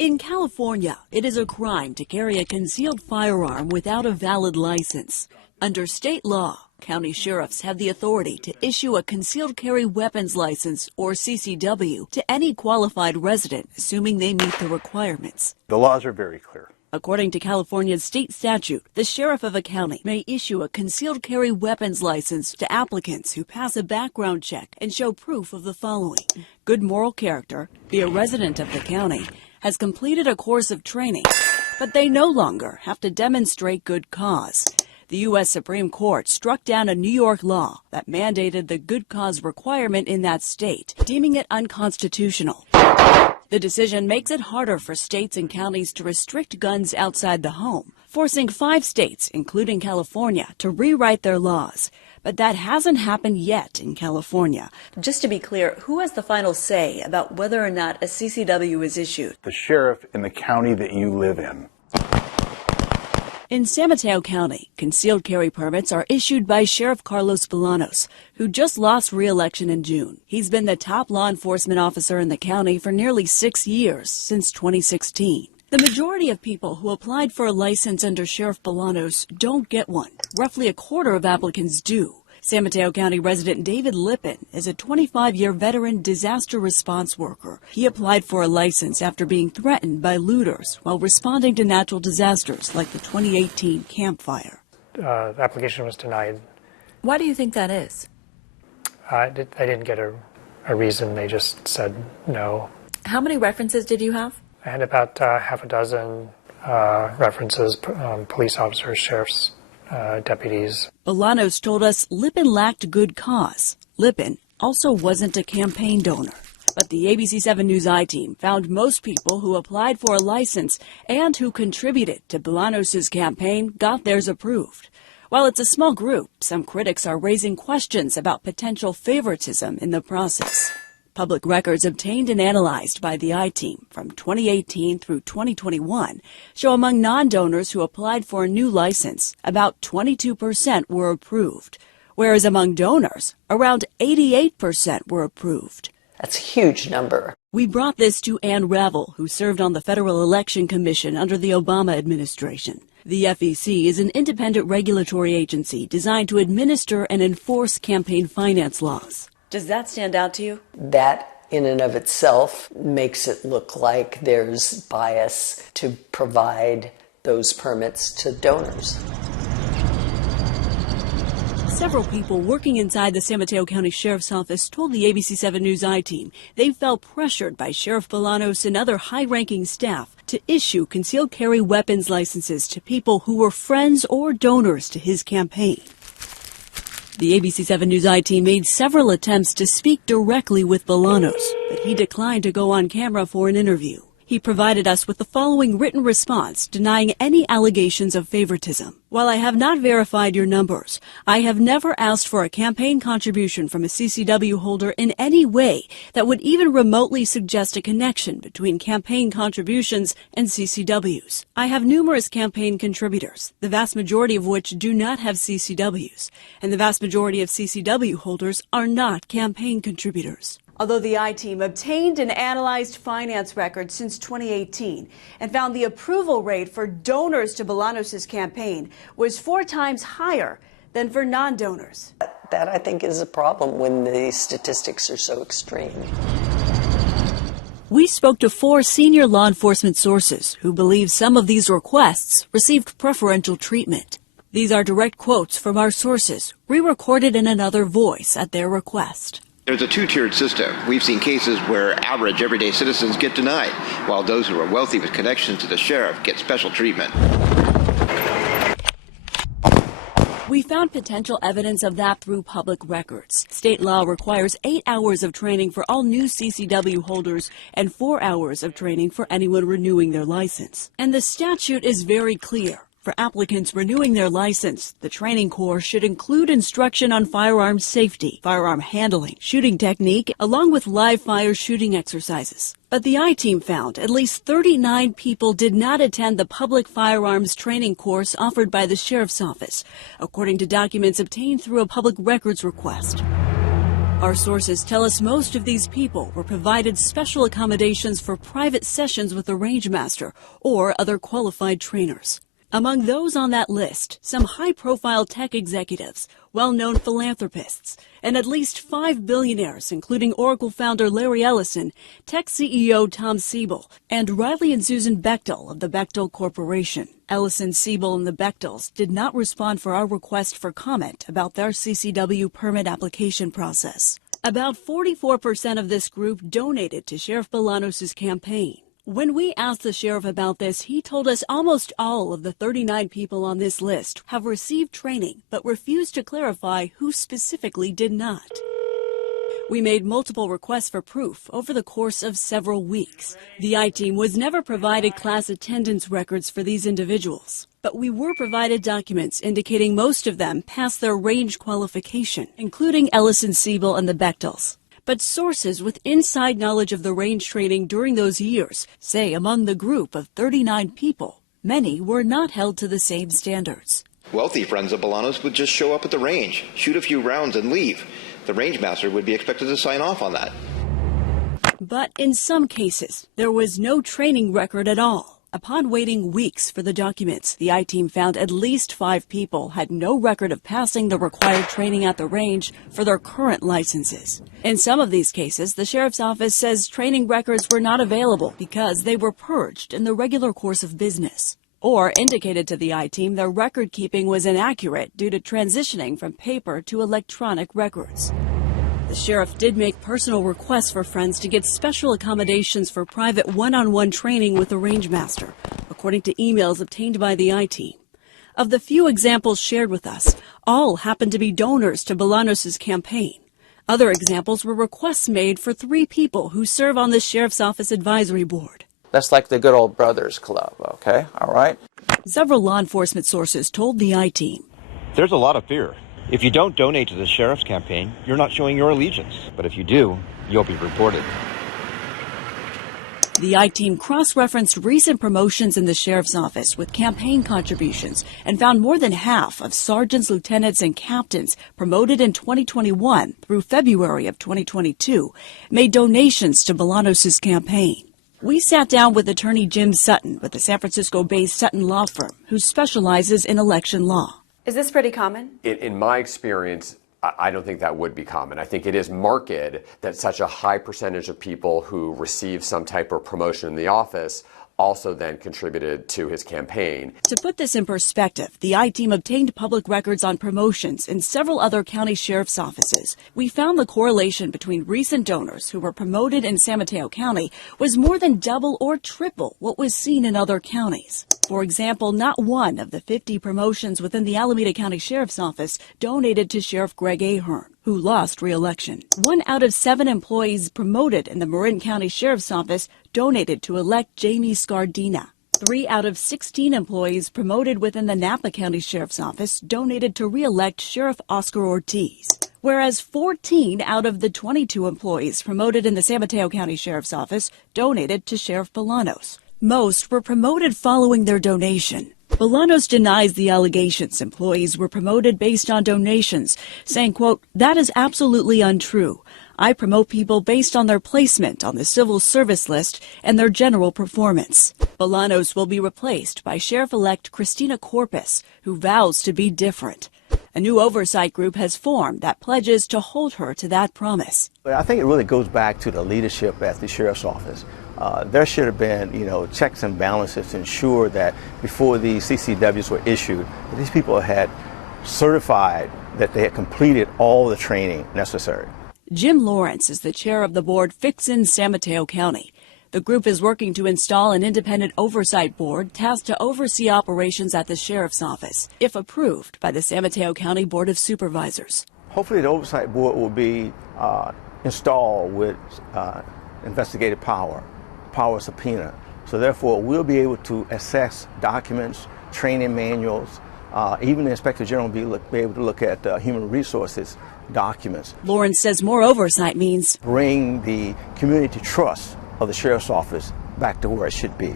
In California, it is a crime to carry a concealed firearm without a valid license. Under state law, county sheriffs have the authority to issue a concealed carry weapons license, or CCW, to any qualified resident, assuming they meet the requirements. The laws are very clear. According to California's state statute, the sheriff of a county may issue a concealed carry weapons license to applicants who pass a background check and show proof of the following: good moral character, be a resident of the county, has completed a course of training, but they no longer have to demonstrate good cause. The U.S. Supreme Court struck down a New York law that mandated the good cause requirement in that state, deeming it unconstitutional. The decision makes it harder for states and counties to restrict guns outside the home, forcing 5 states, including California, to rewrite their laws. But that hasn't happened yet in California. Just to be clear, who has the final say about whether or not a CCW is issued? The sheriff in the county that you live in. In San Mateo County, concealed carry permits are issued by Sheriff Carlos Bolanos, who just lost re-election in June. He's been the top law enforcement officer in the county for nearly 6 years, since 2016. The majority of people who applied for a license under Sheriff Bolanos don't get one. Roughly a quarter of applicants do. San Mateo County resident David Lippin is a 25-year veteran disaster response worker. He applied for a license after being threatened by looters while responding to natural disasters like the 2018 Camp Fire. The application was denied. Why do you think that is? I didn't get a reason. They just said no. How many references did you have? I had about half a dozen references, police officers, sheriffs, deputies. Bolanos told us Lippin lacked good cause. Lippin also wasn't a campaign donor. But the ABC 7 News I-team found most people who applied for a license and who contributed to Bolanos' campaign got theirs approved. While it's a small group, some critics are raising questions about potential favoritism in the process. Public records obtained and analyzed by the I-team from 2018 through 2021 show among non-donors who applied for a new license, about 22% were approved, whereas among donors, around 88% were approved. That's a huge number. We brought this to Ann Ravel, who served on the Federal Election Commission under the Obama administration. The FEC is an independent regulatory agency designed to administer and enforce campaign finance laws. Does that stand out to you? That in and of itself makes it look like there's bias to provide those permits to donors. Several people working inside the San Mateo County Sheriff's Office told the ABC 7 News I-team they felt pressured by Sheriff Bolanos and other high-ranking staff to issue concealed carry weapons licenses to people who were friends or donors to his campaign. The ABC 7 News I-team made several attempts to speak directly with Bolanos, but he declined to go on camera for an interview. He provided us with the following written response denying any allegations of favoritism. While I have not verified your numbers, I have never asked for a campaign contribution from a CCW holder in any way that would even remotely suggest a connection between campaign contributions and CCWs. I have numerous campaign contributors, the vast majority of which do not have CCWs, and the vast majority of CCW holders are not campaign contributors. Although the I-team obtained and analyzed finance records since 2018 and found the approval rate for donors to Bolanos' campaign was 4 times higher than for non-donors. That, I think, is a problem when the statistics are so extreme. We spoke to 4 senior law enforcement sources who believe some of these requests received preferential treatment. These are direct quotes from our sources, re-recorded in another voice at their request. There's a 2-tiered system. We've seen cases where average, everyday citizens get denied, while those who are wealthy with connections to the sheriff get special treatment. We found potential evidence of that through public records. State law requires 8 hours of training for all new CCW holders and 4 hours of training for anyone renewing their license. And the statute is very clear. For applicants renewing their license, the training course should include instruction on firearm safety, firearm handling, shooting technique, along with live fire shooting exercises. But the I-team found at least 39 people did not attend the public firearms training course offered by the Sheriff's Office, according to documents obtained through a public records request. Our sources tell us most of these people were provided special accommodations for private sessions with a rangemaster or other qualified trainers. Among those on that list, some high-profile tech executives, well-known philanthropists, and at least 5 billionaires, including Oracle founder Larry Ellison, tech CEO Tom Siebel, and Riley and Susan Bechtel of the Bechtel Corporation. Ellison, Siebel, and the Bechtels did not respond for our request for comment about their CCW permit application process. About 44% of this group donated to Sheriff Bolanos' campaign. When we asked the sheriff about this, he told us almost all of the 39 people on this list have received training, but refused to clarify who specifically did not. We made multiple requests for proof over the course of several weeks. The I-Team was never provided class attendance records for these individuals, but we were provided documents indicating most of them passed their range qualification, including Ellison, Siebel, and the Bechtels. But sources with inside knowledge of the range training during those years say among the group of 39 people, many were not held to the same standards. Wealthy friends of Bolanos would just show up at the range, shoot a few rounds, and leave. The rangemaster would be expected to sign off on that. But in some cases, there was no training record at all. Upon waiting weeks for the documents, the I-Team found at least 5 people had no record of passing the required training at the range for their current licenses. In some of these cases, the sheriff's office says training records were not available because they were purged in the regular course of business, or indicated to the I-Team their record keeping was inaccurate due to transitioning from paper to electronic records. The sheriff did make personal requests for friends to get special accommodations for private one-on-one training with the rangemaster, according to emails obtained by the I-Team. Of the few examples shared with us, all happened to be donors to Bolanos' campaign. Other examples were requests made for 3 people who serve on the sheriff's office advisory board. That's like the good old brothers club, okay? All right? Several law enforcement sources told the I-Team. There's a lot of fear. If you don't donate to the sheriff's campaign, you're not showing your allegiance. But if you do, you'll be reported. The I-Team cross-referenced recent promotions in the sheriff's office with campaign contributions and found more than half of sergeants, lieutenants, and captains promoted in 2021 through February of 2022 made donations to Bolanos' campaign. We sat down with attorney Jim Sutton with the San Francisco-based Sutton Law Firm, who specializes in election law. Is this pretty common? In my experience, I don't think that would be common. I think it is marked that such a high percentage of people who receive some type of promotion in the office also then contributed to his campaign. To put this in perspective, the I-Team obtained public records on promotions in several other county sheriff's offices. We found the correlation between recent donors who were promoted in San Mateo County was more than double or triple what was seen in other counties. For example, not one of the 50 promotions within the Alameda County Sheriff's Office donated to Sheriff Greg Ahern, who lost re-election. 1 out of 7 employees promoted in the Marin County Sheriff's Office donated to elect Jamie Scardina. 3 out of 16 employees promoted within the Napa County Sheriff's Office donated to re-elect Sheriff Oscar Ortiz, whereas 14 out of the 22 employees promoted in the San Mateo County Sheriff's Office donated to Sheriff Bolanos. Most were promoted following their donation. Bolanos denies the allegations employees were promoted based on donations, saying, quote, "That is absolutely untrue. I promote people based on their placement on the civil service list and their general performance." Bolanos will be replaced by Sheriff-elect Christina Corpus, who vows to be different. A new oversight group has formed that pledges to hold her to that promise. I think it really goes back to the leadership at the Sheriff's Office. There should have been, checks and balances to ensure that before these CCWs were issued, these people had certified that they had completed all the training necessary. Jim Lawrence is the chair of the board fixing San Mateo County. The group is working to install an independent oversight board tasked to oversee operations at the sheriff's office, if approved by the San Mateo County Board of Supervisors. Hopefully the oversight board will be installed with investigative power of subpoena. So therefore, we'll be able to assess documents, training manuals, even the Inspector General will be able to look at human resources documents. Lawrence says more oversight means bring the community trust of the Sheriff's Office back to where it should be.